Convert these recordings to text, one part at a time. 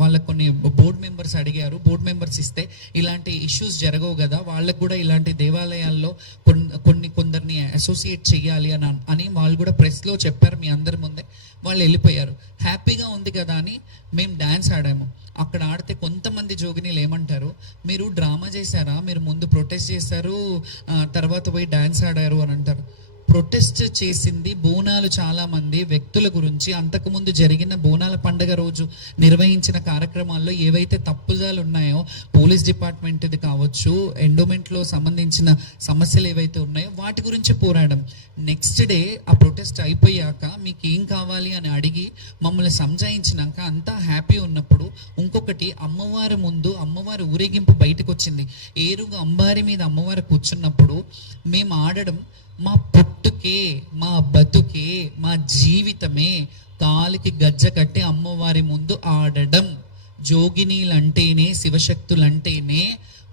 వాళ్ళకి కొన్ని board members అడిగారు. బోర్డు మెంబర్స్ ఇస్తే ఇలాంటి ఇష్యూస్ జరగవు కదా, వాళ్ళకు కూడా ఇలాంటి దేవాలయాల్లో కొందరిని అసోసియేట్ చేయాలి అని వాళ్ళు కూడా ప్రెస్లో చెప్పారు. మీ అందరి ముందే వాళ్ళు వెళ్ళిపోయారు. హ్యాపీగా ఉంది కదా అని మేము డ్యాన్స్ ఆడాము. అక్కడ ఆడితే కొంతమంది జోగినీలు ఏమంటారు, మీరు డ్రామా చేశారా, మీరు ముందు ప్రొటెస్ట్ చేశారు తర్వాత పోయి డ్యాన్స్ ఆడారు అని అంటారు. ప్రొటెస్ట్ చేసింది బోనాలు చాలా మంది వ్యక్తుల గురించి. అంతకుముందు జరిగిన బోనాల పండుగ రోజు నిర్వహించిన కార్యక్రమాల్లో ఏవైతే తప్పుదాలు ఉన్నాయో, పోలీస్ డిపార్ట్మెంట్ది కావచ్చు, ఎండోమెంట్లో సంబంధించిన సమస్యలు ఏవైతే ఉన్నాయో వాటి గురించి పోరాడం. నెక్స్ట్ డే ఆ ప్రొటెస్ట్ అయిపోయాక మీకు ఏం కావాలి అని అడిగి మమ్మల్ని సంజాయించినాక అంతా హ్యాపీ ఉన్నప్పుడు ఇంకొకటి, అమ్మవారి ముందు అమ్మవారి ఊరేగింపు బయటకు వచ్చింది. ఏరుగా అంబారి మీద అమ్మవారు కూర్చున్నప్పుడు మేము ఆడడం, మా పుట్టుకే, మా బతుకే, మా జీవితమే కాలికి గజ్జ కట్టి అమ్మవారి ముందు ఆడడం. జోగినీలంటేనే, శివశక్తులంటేనే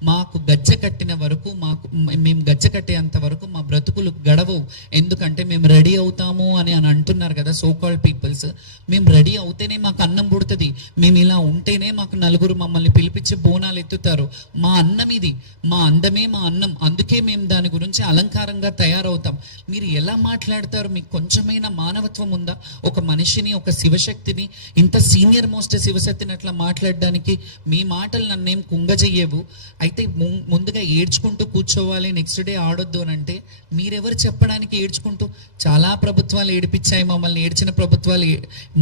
మాకు గజ్జ కట్టిన వరకు, మేము గజ్జ కట్టేంత వరకు మా బ్రతుకులు గడవవు. ఎందుకంటే మేము రెడీ అవుతాము అని అంటున్నారు కదా సో కాల్డ్ పీపుల్స్. మేము రెడీ అవుతేనే మాకు అన్నం పుడుతుంది. మేము ఇలా ఉంటేనే మాకు నలుగురు మమ్మల్ని పిలిపించి బోనాలు ఎత్తుతారు. మా అన్నం ఇది, మా అందమే మా అన్నం. అందుకే మేము దాని గురించి అలంకారంగా తయారవుతాం. మీరు ఎలా మాట్లాడతారు? మీకు కొంచెమైనా మానవత్వం ఉందా? ఒక మనిషిని, ఒక శివశక్తిని, ఇంత సీనియర్ మోస్ట్ శివశక్తిని అట్లా మాట్లాడడానికి మీ మాటలు నన్నేం కుంగజెయ్యవు. అయితే ముందుగా ఏడ్చుకుంటూ కూర్చోవాలి, నెక్స్ట్ డే ఆడొద్దు అని అంటే మీరెవరు చెప్పడానికి? ఏడ్చుకుంటూ చాలా ప్రభుత్వాలు ఏడిపించాయి మమ్మల్ని,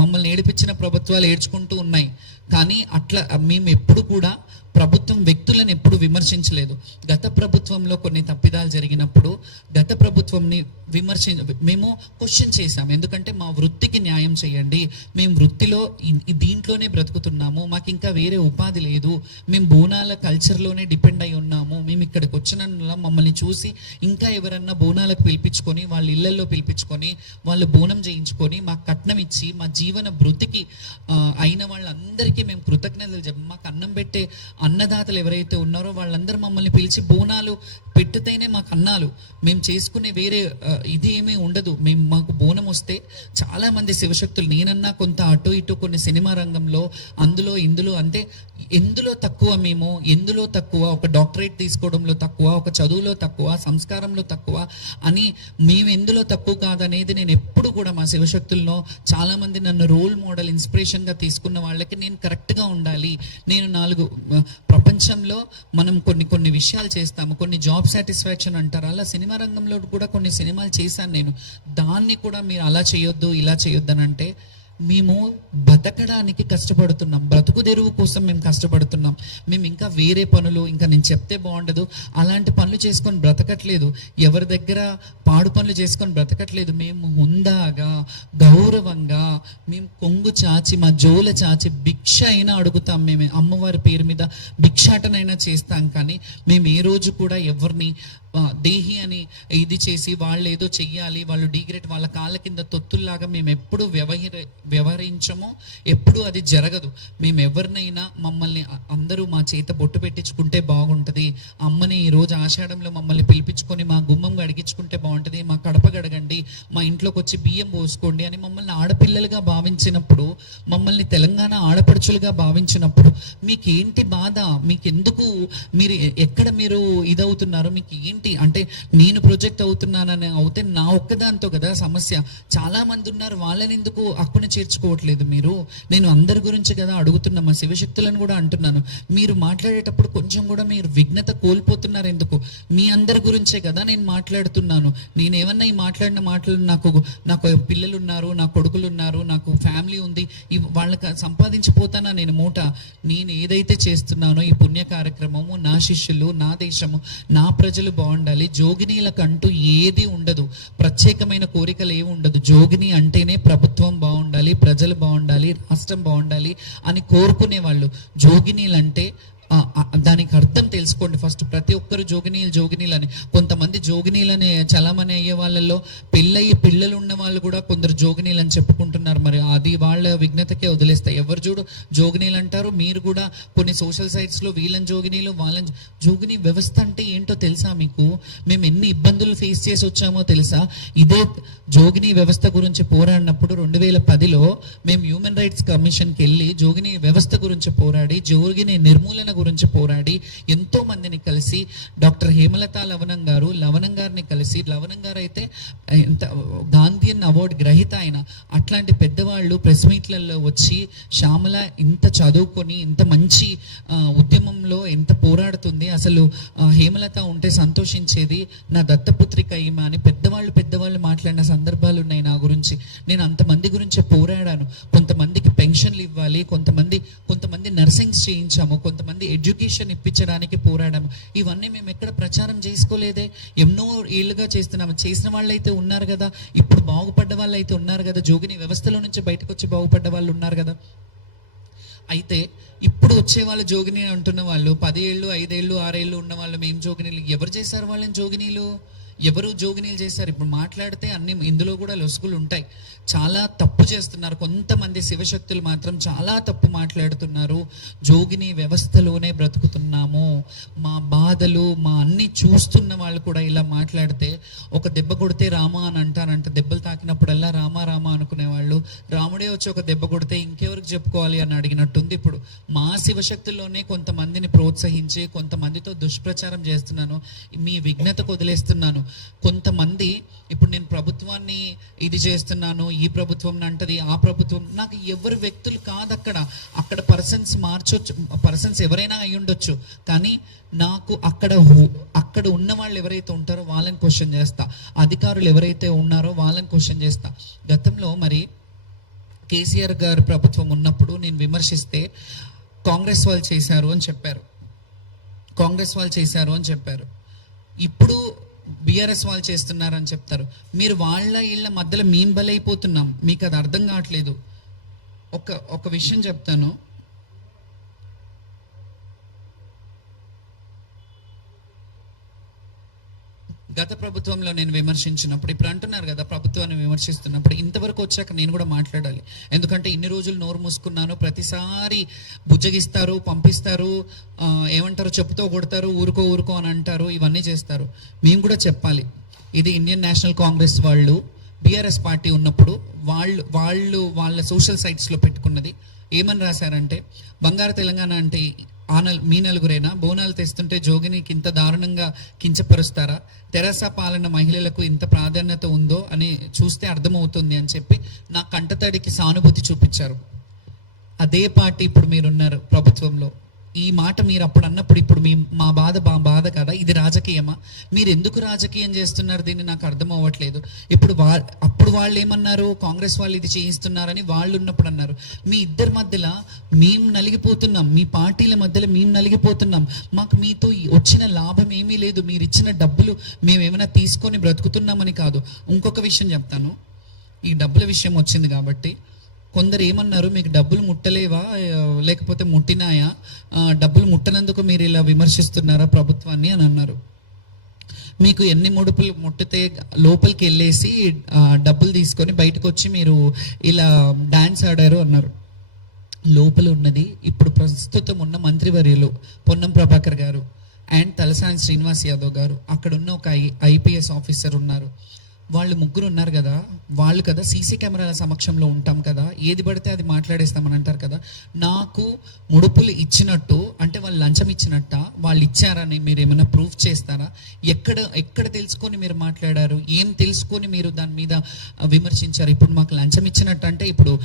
మమ్మల్ని ఏడిపించిన ప్రభుత్వాలు ఏడ్చుకుంటూ ఉన్నాయి. కానీ అట్లా మేము ఎప్పుడు కూడా ప్రభుత్వం వ్యక్తులను ఎప్పుడు విమర్శించలేదు. గత ప్రభుత్వంలో కొన్ని తప్పిదాలు జరిగినప్పుడు గత ప్రభుత్వంని మేము క్వశ్చన్ చేశాం. ఎందుకంటే మా వృత్తికి న్యాయం చేయండి, మేము వృత్తిలో దీంట్లోనే బ్రతుకుతున్నాము, మాకు ఇంకా వేరే ఉపాధి లేదు, మేము బోనాల కల్చర్లోనే డిపెండ్ అయి ఉన్నాము. మేము ఇక్కడికి వచ్చిన మమ్మల్ని చూసి ఇంకా ఎవరన్నా బోనాలకు పిలిపించుకొని, వాళ్ళ ఇళ్లలో పిలిపించుకొని, వాళ్ళు బోనం చేయించుకొని మాకు కట్నం ఇచ్చి మా జీవన వృత్తికి అయిన వాళ్ళందరికీ మేము కృతజ్ఞతలు చెప్పాం. మాకు అన్నం పెట్టే అన్నదాతలు ఎవరైతే ఉన్నారో వాళ్ళందరూ మమ్మల్ని పిలిచి బోనాలు పెట్టితేనే మాకు అన్నాలు. మేము చేసుకునే వేరే ఇది ఏమీ ఉండదు. మాకు బోనం వస్తే చాలా మంది శివశక్తులు, నేనన్నా కొంత అటు ఇటు కొన్ని సినిమా రంగంలో అందులో ఇందులో, అంటే ఎందులో తక్కువ మేము, ఎందులో తక్కువ, ఒక డాక్టరేట్ తీసుకోవడంలో తక్కువ, ఒక చదువులో తక్కువ, సంస్కారంలో తక్కువ అని మేము ఎందులో తక్కువ కాదనేది నేను ఎప్పుడు కూడా మా శివశక్తుల్లో చాలా మంది నన్ను రోల్ మోడల్, ఇన్స్పిరేషన్గా తీసుకున్న వాళ్ళకి నేను కరెక్ట్గా ఉండాలి. నేను ప్రపంచంలో మనం కొన్ని విషయాలు చేస్తాము, కొన్ని జాబ్ సాటిస్ఫాక్షన్ అంటారు, అలా సినిమా రంగంలో కూడా కొన్ని సినిమాలు చేశాను నేను. దాన్ని కూడా మీరు అలా చేయొద్దు, ఇలా చేయొద్దు అని అంటే మేము బతకడానికి కష్టపడుతున్నాం, బ్రతుకు తెరువు కోసం మేము కష్టపడుతున్నాం. మేము ఇంకా వేరే పనులు, ఇంకా నేను చెప్తే బాగుండదు, అలాంటి పనులు చేసుకొని బ్రతకట్లేదు. ఎవరి దగ్గర పాడు పనులు చేసుకొని బ్రతకట్లేదు. మేము హుందాగా, గౌరవంగా, మేము కొంగు చాచి, మా జోల చాచి భిక్ష అయినా అడుగుతాం. మేము అమ్మవారి పేరు మీద భిక్షాటనైనా చేస్తాం. కానీ మేము ఏ రోజు కూడా ఎవరిని దేహి అని ఇది చేసి వాళ్ళు ఏదో చెయ్యాలి, వాళ్ళు డిగ్రేడ్, వాళ్ళ కాళ్ళ కింద తొత్తుల్లాగా మేము ఎప్పుడు వ్యవహరించమో, ఎప్పుడు అది జరగదు. మేము ఎవరినైనా మమ్మల్ని అందరూ మా చేత బొట్టు పెట్టించుకుంటే బాగుంటుంది, అమ్మని ఈరోజు ఆషాఢంలో మమ్మల్ని పిలిపించుకొని మా గుమ్మం గడిగించుకుంటే బాగుంటుంది, మా కడప గడగండి, మా ఇంట్లోకి వచ్చి బియ్యం పోసుకోండి అని మమ్మల్ని ఆడపిల్లలుగా భావించినప్పుడు, మమ్మల్ని తెలంగాణ ఆడపడుచులుగా భావించినప్పుడు మీకేంటి బాధ? మీకెందుకు, మీరు ఎక్కడ మీరు ఇదవుతున్నారు? మీకు ఏంటి అంటే నేను ప్రొజెక్ట్ అవుతున్నానని అవుతే నా ఒక్కదాంతో కదా సమస్య. చాలా మంది ఉన్నారు, వాళ్ళని ఎందుకు అక్కున చేర్చుకోవట్లేదు మీరు? నేను అందరి గురించి కదా అడుగుతున్నా, మా శివశక్తులను కూడా అంటున్నాను. మీరు మాట్లాడేటప్పుడు కొంచెం కూడా మీరు విఘ్నత కోల్పోతున్నారు ఎందుకు? మీ అందరి గురించే కదా నేను మాట్లాడుతున్నాను. నేనేమన్నా ఈ మాట్లాడిన మాటలు, నాకు పిల్లలు ఉన్నారు, నా కొడుకులు ఉన్నారు, నాకు ఫ్యామిలీ ఉంది, వాళ్ళకి సంపాదించిపోతానా నేను మూట? నేను ఏదైతే చేస్తున్నానో ఈ పుణ్య కార్యక్రమము, నా శిష్యులు, నా దేశము, నా ప్రజలు బాగుండాలి. జోగినీలకంటూ ఏది ఉండదు, ప్రత్యేకమైన కోరికలు ఏమి ఉండదు. జోగిని అంటేనే ప్రభుత్వం బాగుండాలి, ప్రజలు బాగుండాలి, రాష్ట్రం బాగుండాలి అని కోరుకునే వాళ్ళు. జోగినీలంటే దానికి అర్థం తెలుసుకోండి ఫస్ట్. ప్రతి ఒక్కరు జోగినీలు అని, కొంతమంది జోగినీలని చలామణి అయ్యే వాళ్ళల్లో పెళ్ళయ్యి పిల్లలు ఉన్న వాళ్ళు కూడా కొందరు జోగినీలు అని చెప్పుకుంటున్నారు. మరి అది వాళ్ళ విఘ్నతకే వదిలేస్తాయి. ఎవరు చూడు జోగినీలు అంటారు. మీరు కూడా కొన్ని సోషల్ సైట్స్ లో వీళ్ళని జోగినీలు వాళ్ళని జోగిని వ్యవస్థ అంటే ఏంటో తెలుసా మీకు? మేము ఎన్ని ఇబ్బందులు ఫేస్ చేసి వచ్చామో తెలుసా? ఇదే జోగిని వ్యవస్థ గురించి పోరాడినప్పుడు 2010లో మేము హ్యూమన్ రైట్స్ కమిషన్కి వెళ్ళి జోగిని వ్యవస్థ గురించి పోరాడి, జోగిని నిర్మూలన గురించి పోరాడి, ఎంతో మందిని కలిసి డాక్టర్ హేమలత లవణం గారిని కలిసి, లవణం గారు అయితే ఎంత గాంధీయన్ అవార్డు గ్రహీత ఆయన, అట్లాంటి పెద్దవాళ్ళు ప్రెస్ మీట్లలో వచ్చి శ్యామల ఇంత చదువుకొని ఇంత మంచి ఉద్యమంలో ఎంత పోరాడుతుంది, అసలు హేమలత ఉంటే సంతోషించేది, నా దత్తపుత్రిక ఈమె అని పెద్దవాళ్ళు మాట్లాడిన సందర్భాలు ఉన్నాయి నా గురించి. నేను అంతమంది గురించి పోరాడాను. కొంతమందికి పెన్షన్లు ఇవ్వాలి, కొంతమంది నర్సింగ్స్ చేయించాము, కొంతమంది ఎడ్యుకేషన్ ఇప్పించడానికి పోరాడాము. ఇవన్నీ మేము ఎక్కడ ప్రచారం చేసుకోలేదే. ఎన్నో ఏళ్ళుగా చేస్తున్నాము. చేసిన వాళ్ళు అయితే ఉన్నారు కదా, ఇప్పుడు బాగుపడ్డ వాళ్ళు అయితే ఉన్నారు కదా, జోగిని వ్యవస్థలో నుంచి బయటకు వచ్చి బాగుపడ్డ వాళ్ళు ఉన్నారు కదా. అయితే ఇప్పుడు వచ్చే వాళ్ళు జోగిని అంటున్న వాళ్ళు 10 ఏళ్ళు 5 ఏళ్ళు 6 ఏళ్ళు ఉన్న వాళ్ళు మేము జోగినీలు. ఎవరు చేశారు వాళ్ళని జోగినీలు? ఎవరు జోగినీలు చేశారు? ఇప్పుడు మాట్లాడితే అన్ని ఇందులో కూడా లొసుగులు ఉంటాయి. చాలా తప్పు చేస్తున్నారు కొంతమంది శివశక్తులు మాత్రం, చాలా తప్పు మాట్లాడుతున్నారు. జోగిని వ్యవస్థలోనే బ్రతుకుతున్నాము, మా బాధలు మా అన్ని చూస్తున్న వాళ్ళు కూడా ఇలా మాట్లాడితే, ఒక దెబ్బ కొడితే రామ అని అంటారంట. దెబ్బలు తాకినప్పుడల్లా రామ అనుకునేవాళ్ళు, రాముడే వచ్చి ఒక దెబ్బ కొడితే ఇంకెవరికి చెప్పుకోవాలి అని అడిగినట్టుంది. ఇప్పుడు మా శివశక్తుల్లోనే కొంతమందిని ప్రోత్సహించి కొంతమందితో దుష్ప్రచారం చేస్తున్నాను. మీ విఘ్నతకు వదిలేస్తున్నాను. కొంతమంది ఇప్పుడు నేను ప్రభుత్వాన్ని ఇది చేస్తున్నాను, ఈ ప్రభుత్వం అంటది, ఆ ప్రభుత్వం, నాకు ఎవరు వ్యక్తులు కాదు అక్కడ పర్సన్స్ ఎవరైనా అయి ఉండొచ్చు. కానీ నాకు అక్కడ ఉన్న వాళ్ళు ఎవరైతే ఉంటారో వాళ్ళని క్వశ్చన్ చేస్తా, అధికారులు ఎవరైతే ఉన్నారో వాళ్ళని క్వశ్చన్ చేస్తా. గతంలో మరి కేసీఆర్ గారు ప్రభుత్వం ఉన్నప్పుడు నేను విమర్శిస్తే కాంగ్రెస్ వాళ్ళు చేశారు అని చెప్పారు. ఇప్పుడు బీఆర్ఎస్ వాళ్ళు చేస్తున్నారని చెప్తారు. మీరు వీళ్ళ మధ్యలో మేము బలైపోతున్నాం. మీకు అది అర్థం కావట్లేదు. ఒక విషయం చెప్తాను. గత ప్రభుత్వంలో నేను విమర్శించినప్పుడు, ఇప్పుడు అంటున్నారు కదా ప్రభుత్వాన్ని విమర్శిస్తున్నప్పుడు, ఇంతవరకు వచ్చాక నేను కూడా మాట్లాడాలి. ఎందుకంటే ఇన్ని రోజులు నోరు మూసుకున్నాను. ప్రతిసారి బుజ్జగిస్తారు, పంపిస్తారు, ఏమంటారు, చెప్పుతో కొడతారు, ఊరుకో అని అంటారు, ఇవన్నీ చేస్తారు. మేము కూడా చెప్పాలి. ఇది ఇండియన్ నేషనల్ కాంగ్రెస్ వాళ్ళు బీఆర్ఎస్ పార్టీ ఉన్నప్పుడు వాళ్ళ సోషల్ సైట్స్లో పెట్టుకున్నది. ఏమని రాశారంటే, బంగారు తెలంగాణ అంటే మీ నలుగురేనా? బోనాలు తెస్తుంటే జోగినికి ఇంత దారుణంగా కించపరుస్తారా? తెరాస పాలన మహిళలకు ఇంత ప్రాధాన్యత ఉందో అని చూస్తే అర్థమవుతుంది అని చెప్పి నా కంటతడికి సానుభూతి చూపించారు. అదే పార్టీ ఇప్పుడు మీరున్నారు ప్రభుత్వంలో. ఈ మాట మీరు అప్పుడు అన్నప్పుడు ఇప్పుడు మా బాధ కదా, ఇది రాజకీయమా? మీరు ఎందుకు రాజకీయం చేస్తున్నారు దీన్ని నాకు అర్థం అవ్వట్లేదు. అప్పుడు వాళ్ళు ఏమన్నారు, కాంగ్రెస్ వాళ్ళు ఇది చేయిస్తున్నారని వాళ్ళు ఉన్నప్పుడు అన్నారు. మీ ఇద్దరి మధ్యలో మేము నలిగిపోతున్నాం, మీ పార్టీల మధ్యలో మేము నలిగిపోతున్నాం. మాకు మీతో వచ్చిన లాభం ఏమీ లేదు. మీరు ఇచ్చిన డబ్బులు మేమేమైనా తీసుకొని బ్రతుకుతున్నామని కాదు. ఇంకొక విషయం చెప్తాను. ఈ డబ్బుల విషయం వచ్చింది కాబట్టి కొందరు ఏమన్నారు, మీకు డబ్బులు ముట్టలేవా, లేకపోతే ముట్టినాయా, డబ్బులు ముట్టనందుకు మీరు ఇలా విమర్శిస్తున్నారా ప్రభుత్వాన్ని అని అన్నారు. మీకు ఎన్ని ముడుపులు ముట్టితే లోపలికి వెళ్ళేసి డబ్బులు తీసుకొని బయటకు వచ్చి మీరు ఇలా డాన్స్ ఆడారు అన్నారు. లోపల ఉన్నది ఇప్పుడు ప్రస్తుతం ఉన్న మంత్రివర్యులు పొన్నం ప్రభాకర్ గారు అండ్ తలసాని శ్రీనివాస్ యాదవ్ గారు, అక్కడున్న ఒక ఐపీఎస్ ఆఫీసర్ ఉన్నారు. వాళ్ళు ముగ్గురు ఉన్నారు కదా, వాళ్ళు కదా సీసీ కెమెరాల సమక్షంలో ఉంటాం కదా, ఏది పడితే అది మాట్లాడేస్తామని అంటారు కదా. నాకు ముడుపులు ఇచ్చినట్టు అంటే వాళ్ళు లంచం ఇచ్చినట్ట, వాళ్ళు ఇచ్చారని మీరు ఏమైనా ప్రూఫ్ చేస్తారా? ఎక్కడ తెలుసుకొని మీరు మాట్లాడారు? ఏం తెలుసుకొని మీరు దాని మీద విమర్శించారు? ఇప్పుడు మాకు లంచం ఇచ్చినట్టు అంటే ఇప్పుడు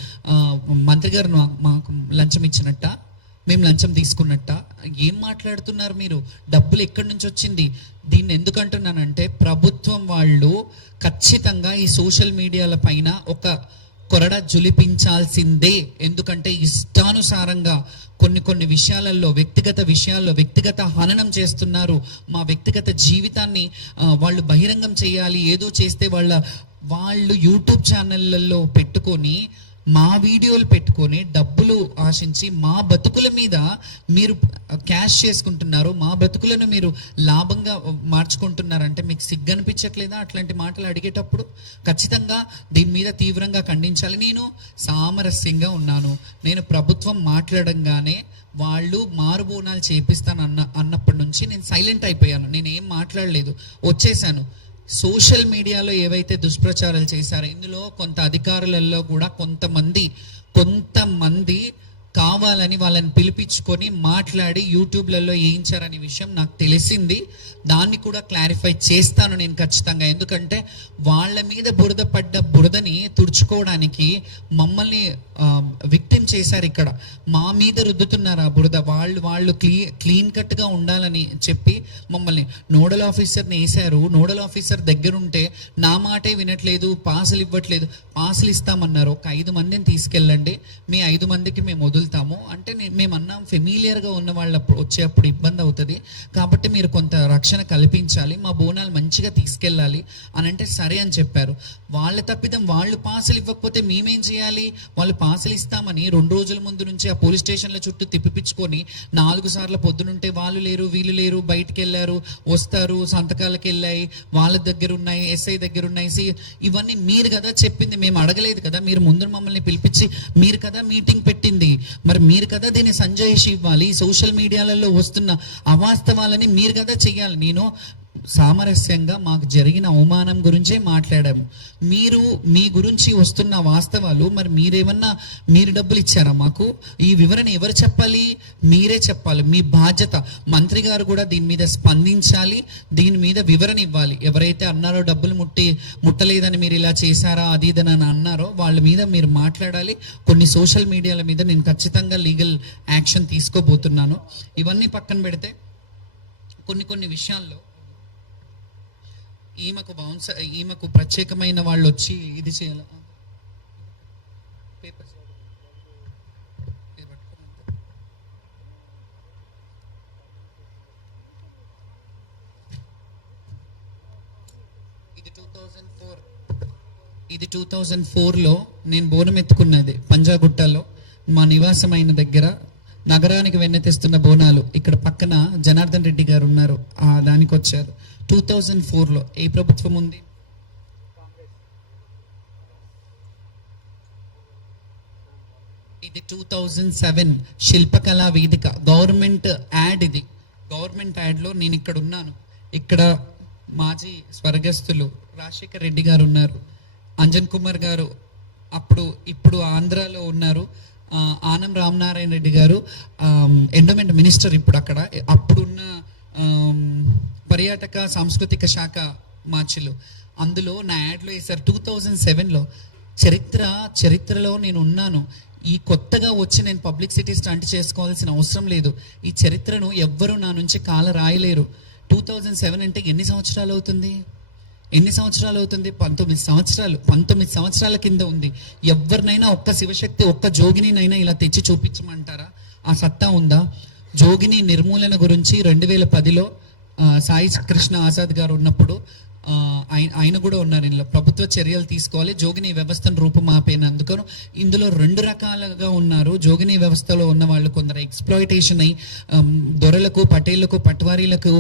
మంత్రి గారు మాకు లంచం ఇచ్చినట్ట, మేము లంచం తీసుకున్నట్ట? ఏం మాట్లాడుతున్నారు మీరు? డబ్బులు ఎక్కడి నుంచి వచ్చింది? దీన్ని ఎందుకంటున్నానంటే ప్రభుత్వం వాళ్ళు ఖచ్చితంగా ఈ సోషల్ మీడియాల పైన ఒక కొరడ జులిపించాల్సిందే. ఎందుకంటే ఇష్టానుసారంగా కొన్ని విషయాలలో వ్యక్తిగత హననం చేస్తున్నారు. మా వ్యక్తిగత జీవితాన్ని వాళ్ళు బహిరంగం చేయాలి, ఏదో చేస్తే వాళ్ళు యూట్యూబ్ ఛానళ్ళల్లో పెట్టుకొని మా వీడియోలు పెట్టుకొని డబ్బులు ఆశించి మా బతుకుల మీద మీరు క్యాష్ చేసుకుంటున్నారు, మా బ్రతుకులను మీరు లాభంగా మార్చుకుంటున్నారంటే మీకు సిగ్గు అనిపించట్లేదా? అట్లాంటి మాటలు అడిగేటప్పుడు ఖచ్చితంగా దీని మీద తీవ్రంగా ఖండించాలి. నేను సామరస్యంగా ఉన్నాను. నేను ప్రభుత్వం మాట్లాడంగానే వాళ్ళు మారుబోనాలు చేపిస్తాను అన్నప్పటి నుంచి నేను సైలెంట్ అయిపోయాను. నేను ఏం మాట్లాడలేదు, వచ్చేసాను. సోషల్ మీడియాలో ఏవైతే దుష్ప్రచారాలు చేశారో ఇందులో కొంత అధికారులలో కూడా కొంతమంది కావాలని వాళ్ళని పిలిపించుకొని మాట్లాడి యూట్యూబ్లలో వేయించారనే విషయం నాకు తెలిసింది. దాన్ని కూడా క్లారిఫై చేస్తాను నేను ఖచ్చితంగా. ఎందుకంటే వాళ్ళ మీద బురద పడ్డ బురదని తుడుచుకోవడానికి మమ్మల్ని విక్టిమ్ చేశారు. ఇక్కడ మా మీద రుద్దుతున్నారు ఆ బురద. వాళ్ళు క్లీన్ కట్గా ఉండాలని చెప్పి మమ్మల్ని నోడల్ ఆఫీసర్ని వేశారు. నోడల్ ఆఫీసర్ దగ్గరుంటే నా మాటే వినట్లేదు, పాసులు ఇవ్వట్లేదు. పాసులు ఇస్తామన్నారు, ఒక 5 మందిని తీసుకెళ్ళండి, మీ 5 మందికి మేము వదులుతాము అంటే మేము అన్నాం ఫెమిలియర్గా ఉన్న వాళ్ళు వచ్చేప్పుడు ఇబ్బంది అవుతుంది కాబట్టి మీరు కొంత రక్షణ కల్పించాలి, మా బోనాలు మంచిగా తీసుకెళ్ళాలి అని అంటే సరే అని చెప్పారు. వాళ్ళ తప్పిదం, వాళ్ళు పాసులు ఇవ్వకపోతే మేమేం చేయాలి? వాళ్ళు పాసులు ఇస్తామని 2 రోజుల ముందు నుంచి ఆ పోలీస్ స్టేషన్ల చుట్టూ తిప్పించుకొని 4 సార్లు పొద్దునుంటే వాళ్ళు లేరు వీళ్ళు లేరు, బయటికి వెళ్ళారు, వస్తారు, సంతకాలకి వెళ్ళాయి, వాళ్ళ దగ్గర ఉన్నాయి, ఎస్ఐ దగ్గర ఉన్నాయి. ఇవన్నీ మీరు కదా చెప్పింది, మేము అడగలేదు కదా. మీరు ముందు మమ్మల్ని పిలిపించి మీరు కదా మీటింగ్ పెట్టింది, మరి మీరు కదా దీన్ని సంజాయిషి ఇవ్వాలి. సోషల్ మీడియాలలో వస్తున్న అవాస్తవాలని మీరు కదా చెయ్యాలి. నేను సామరస్యంగా మాకు జరిగిన అవమానం గురించే మాట్లాడాము. మీరు మీ గురించి వస్తున్న వాస్తవాలు, మరి మీరు డబ్బులు ఇచ్చారా మాకు? ఈ వివరణ ఎవరు చెప్పాలి? మీరే చెప్పాలి, మీ బాధ్యత. మంత్రి గారు కూడా దీని మీద స్పందించాలి, దీని మీద వివరణ ఇవ్వాలి. ఎవరైతే అన్నారో డబ్బులు ముట్టలేదని మీరు ఇలా చేశారా అది ఇదని అన్నారో వాళ్ళ మీద మీరు మాట్లాడాలి. కొన్ని సోషల్ మీడియాల మీద నేను ఖచ్చితంగా లీగల్ యాక్షన్ తీసుకోబోతున్నాను. ఇవన్నీ పక్కన పెడితే కొన్ని విషయాల్లో ఈమెకు ప్రత్యేకమైన వాళ్ళు వచ్చి ఇది చేయాలి. ఇది 2004లో నేను బోనం ఎత్తుకున్నది పంజాగుట్టలో మా నివాసమైన దగ్గర. నగరానికి వెన్నెతిస్తున్న బోనాలు ఇక్కడ పక్కన జనార్దన్ రెడ్డి గారు ఉన్నారు, దానికి వచ్చారు. 2004లో ఏ ప్రభుత్వం ఉంది? ఇది 2007 శిల్పకళా వేదిక గవర్నమెంట్ యాడ్. ఇది గవర్నమెంట్ యాడ్లో నేను ఇక్కడ ఉన్నాను. ఇక్కడ మాజీ స్వర్గస్థులు రాజశేఖర్ రెడ్డి గారు ఉన్నారు, అంజన్ కుమార్ గారు ఇప్పుడు ఆంధ్రాలో ఉన్నారు, ఆనం రామనారాయణ రెడ్డి గారు ఎండోమెంట్ మినిస్టర్ ఇప్పుడు అక్కడ. అప్పుడున్న పర్యాటక సాంస్కృతిక శాఖ మార్చిలు అందులో నా యాడ్లో వేశారు 2007లో. చరిత్రలో నేను ఉన్నాను. ఈ కొత్తగా వచ్చి నేను పబ్లిసిటీ స్టంట్ చేసుకోవాల్సిన అవసరం లేదు. ఈ చరిత్రను ఎవ్వరూ నా నుంచి కాల రాయలేరు. 2007 అంటే ఎన్ని సంవత్సరాలు అవుతుంది? 19 సంవత్సరాలు. 19 సంవత్సరాల కింద ఉంది. ఎవరినైనా ఒక్క శివశక్తి, ఒక్క జోగినినైనా ఇలా తెచ్చి చూపించమంటారా? ఆ సత్తా ఉందా? జోగిని నిర్మూలన గురించి 2010లో సాయి కృష్ణ ఆజాద్ గారు ఉన్నప్పుడు ఆయన కూడా ఉన్నారు. ఇందులో ప్రభుత్వ చర్యలు తీసుకోవాలి, జోగిని వ్యవస్థను రూపుమాపేనందుకు. ఇందులో 2 రకాలుగా ఉన్నారు. జోగిని వ్యవస్థలో ఉన్న వాళ్ళు కొందరు ఎక్స్ప్లాయిటేషన్ అయి దొరలకు, పటేళ్లకు, పట్వారీలకు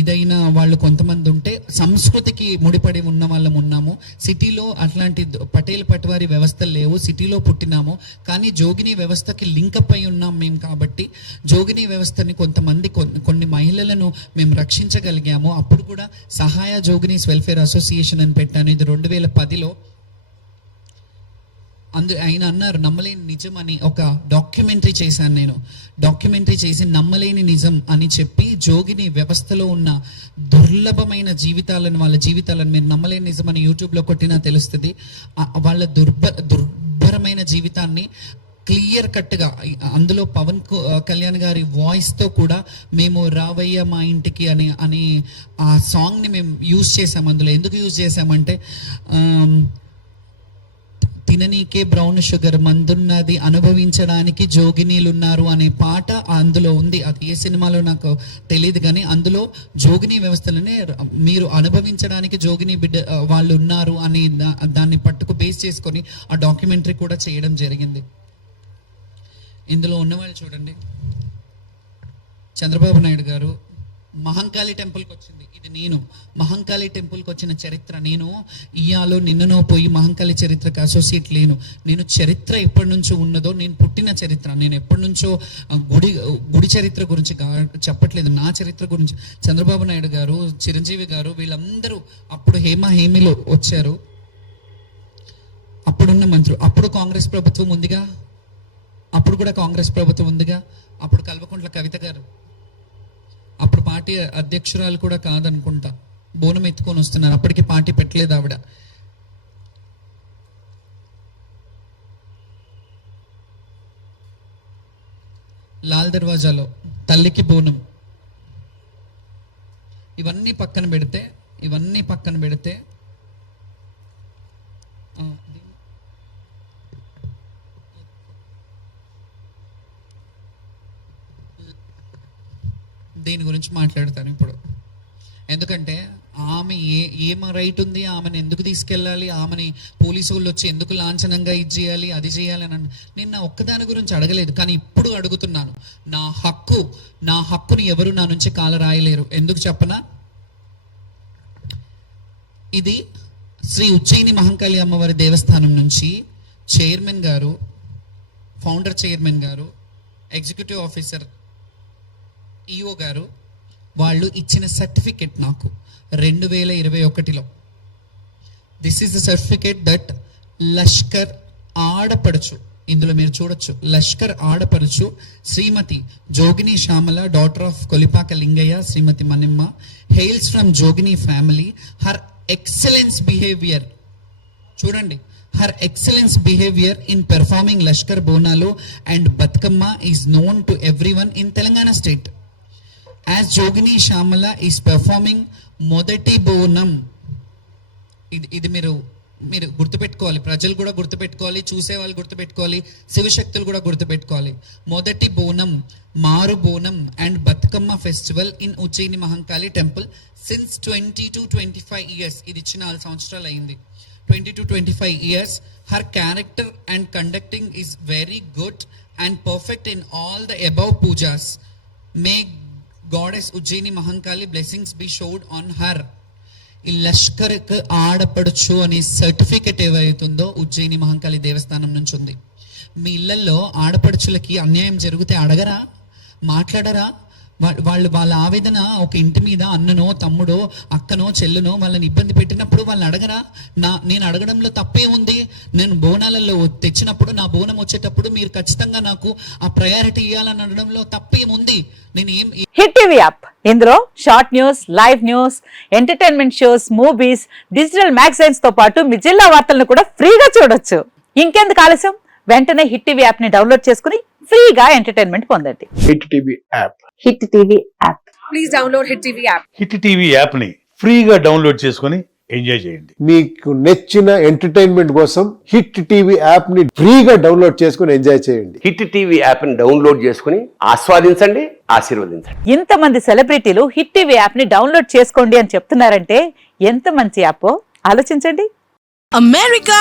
ఇదైన వాళ్ళు కొంతమంది ఉంటే, సంస్కృతికి ముడిపడి ఉన్న వాళ్ళం ఉన్నాము. సిటీలో అట్లాంటి పటేల్ పట్వారీ వ్యవస్థలు లేవు, సిటీలో పుట్టినాము. కానీ జోగిని వ్యవస్థకి లింకప్ అయి ఉన్నాం మేము. కాబట్టి జోగిని వ్యవస్థని కొన్ని మహిళలను మేము రక్షించగలిగాము. అప్పుడు కూడా సహాయ జోగినీస్ వెల్ఫేర్ అసోసియేషన్ అని పెట్టాను. ఇది 2010లో. ఆయన అన్నారు నమ్మలేని నిజం అని ఒక డాక్యుమెంటరీ చేశాను. నేను డాక్యుమెంటరీ చేసి నమ్మలేని నిజం అని చెప్పి జోగిని వ్యవస్థలో ఉన్న దుర్లభమైన వాళ్ళ జీవితాలను మీరు నమ్మలేని నిజం అని యూట్యూబ్లో కొట్టినా తెలుస్తుంది. వాళ్ళ దుర్భరమైన జీవితాన్ని క్లియర్ కట్గా అందులో పవన్ కళ్యాణ్ గారి వాయిస్తో కూడా మేము రావయ్య మా ఇంటికి అని ఆ సాంగ్ని మేము యూజ్ చేసాం. అందులో ఎందుకు యూజ్ చేసామంటే తిననీకే బ్రౌన్ షుగర్ మందున్నది అనుభవించడానికి జోగినీలున్నారు అనే పాట అందులో ఉంది. అది ఏ సినిమాలో నాకు తెలియదు, కానీ అందులో జోగిని వ్యవస్థలనే మీరు అనుభవించడానికి జోగిని బిడ్డ వాళ్ళు ఉన్నారు అని దాన్ని పట్టుకు బేస్ చేసుకొని ఆ డాక్యుమెంటరీ కూడా చేయడం జరిగింది. ఇందులో ఉన్నవాళ్ళు చూడండి, చంద్రబాబు నాయుడు గారు మహంకాళి టెంపుల్కి వచ్చింది, ఇది నేను మహంకాళి టెంపుల్కి వచ్చిన చరిత్ర నేను. ఇయాలో నిన్ననో పోయి మహంకాళి చరిత్రకు అసోసియేట్ లేను. నేను చరిత్ర ఎప్పటి నుంచో ఉన్నదో, నేను పుట్టిన చరిత్ర, నేను ఎప్పటి నుంచో గుడి చరిత్ర గురించి చెప్పట్లేదు, నా చరిత్ర గురించి. చంద్రబాబు నాయుడు గారు, చిరంజీవి గారు, వీళ్ళందరూ అప్పుడు హేమీలో వచ్చారు, అప్పుడున్న మంత్రులు. అప్పుడు కాంగ్రెస్ ప్రభుత్వం ఉందిగా, అప్పుడు కూడా కాంగ్రెస్ ప్రభుత్వం ఉందిగా. అప్పుడు కల్వకుంట్ల కవిత గారు అప్పుడు పార్టీ అధ్యక్షురాలు కూడా కాదనుకుంటా, బోనం ఎత్తుకొని వస్తున్నారు. అప్పటికి పార్టీ పెట్టలేదు ఆవిడ. లాల్ దర్వాజాలో తల్లికి బోనం. ఇవన్నీ పక్కన పెడితే దీని గురించి మాట్లాడతాను ఇప్పుడు. ఎందుకంటే ఆమె ఏం రైట్ ఉంది, ఆమెను ఎందుకు తీసుకెళ్ళాలి, ఆమెని పోలీసు వాళ్ళు వచ్చి ఎందుకు లాంఛనంగా ఇది చేయాలి, అది చేయాలి అని నేను నా ఒక్కదాని గురించి అడగలేదు. కానీ ఇప్పుడు అడుగుతున్నాను, నా హక్కుని ఎవరు నా నుంచి కాల రాయలేరు. ఎందుకు చెప్పనా? ఇది శ్రీ ఉజ్జయిని మహంకాళి అమ్మవారి దేవస్థానం నుంచి చైర్మన్ గారు, ఫౌండర్ చైర్మన్ గారు, ఎగ్జిక్యూటివ్ ఆఫీసర్ ఈఓ గారు వాళ్ళు ఇచ్చిన సర్టిఫికెట్ నాకు 2021లో. This is the certificate that Lashkar ఆడపడుచు, ఇందులో మీరు చూడొచ్చు, లష్కర్ ఆడపడుచు Shrimati Jogini Shyamala, daughter of Kolipaka Lingaiah, Shrimati Manimma, hails from Jogini family. Her excellence behaviour, చూడండి, her excellence behavior in performing Lashkar Bonalu and Batkamma is known to everyone in Telangana state. As Jogini Shamala is performing Modati Bonam, ఇది మీరు గుర్తుపెట్టుకోవాలి, ప్రజలు కూడా గుర్తుపెట్టుకోవాలి, చూసే వాళ్ళు గుర్తుపెట్టుకోవాలి, శివశక్తులు కూడా గుర్తుపెట్టుకోవాలి. మొదటి బోనం, మారు Bonam and Bathukamma festival in Ujjaini Mahankali temple since 20 to 25 years. ఇది ఇచ్చిన 4 సంవత్సరాలు అయింది. 20 to 25 years. Her character and conducting is very good and perfect in all the above pujas. May Goddess Ujjaini Mahankali blessings be showed on her. ఈ లష్కర్కి ఆడపడుచు అనే certificate ఏవైతుందో Ujjaini Mahankali దేవస్థానం నుంచి ఉంది. మీ ఇళ్లలో ఆడపడుచులకి అన్యాయం జరిగితే అడగరా, మాట్లాడరా? వాళ్ళ ఆవేదన ఒక ఇంటి మీద అన్ననో తమ్ముడో అక్కనో చెల్లునో వాళ్ళని ఇబ్బంది పెట్టినప్పుడు వాళ్ళని అడగరా? నేను అడగడంలో తప్పే ఉంది. నేను బోనాలలో తెచ్చినప్పుడు, నా బోనం వచ్చేటప్పుడు మీరు ఖచ్చితంగా నాకు ఆ ప్రయారిటీ ఇవ్వాలని అనడంలో తప్పేముంది? హిట్ టీవీ యాప్, ఇందులో short news, live news, entertainment shows, movies, digital magazines తో పాటు మీ జిల్లా వార్తలను కూడా ఫ్రీగా చూడొచ్చు. ఇంకెందుకు ఆలస్యం, వెంటనే హిట్ టీవీ యాప్ ని డౌన్లోడ్ చేసుకుని ఫ్రీగా ఎంటర్టైన్మెంట్ పొందండి. Hit TV app, hit TV app, please download hit TV app. Hit TV app ని ఫ్రీగా డౌన్లోడ్ చేసుకుని ఎంజాయ్ చేయండి. మీకు నచ్చిన ఎంటర్టైన్మెంట్ కోసం హిట్ టీవీ యాప్ ని ఫ్రీగా డౌన్లోడ్ చేసుకుని ఎంజాయ్ చేయండి. హిట్ టీవీ యాప్ ని డౌన్లోడ్ చేసుకుని ఆస్వాదించండి, ఆశీర్వదించండి. ఇంతమంది సెలబ్రిటీలు హిట్ టీవీ యాప్ ని డౌన్లోడ్ చేసుకోండి అని చెప్తున్నారంటే ఎంత మంచి యాప్ ఆలోచించండి. అమెరికా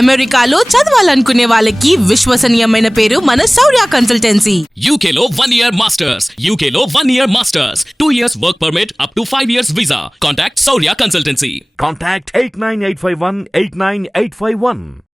అమెరికాలో చదవాలనుకునే వాళ్ళకి విశ్వసనీయమైన పేరు మన శౌర్య కన్సల్టెన్సీ. UK లో 1 year masters, UK లో 1 year masters, 2 years work permit up to 5 years visa. Contact Saurya Consultancy. Contact 89851 89851.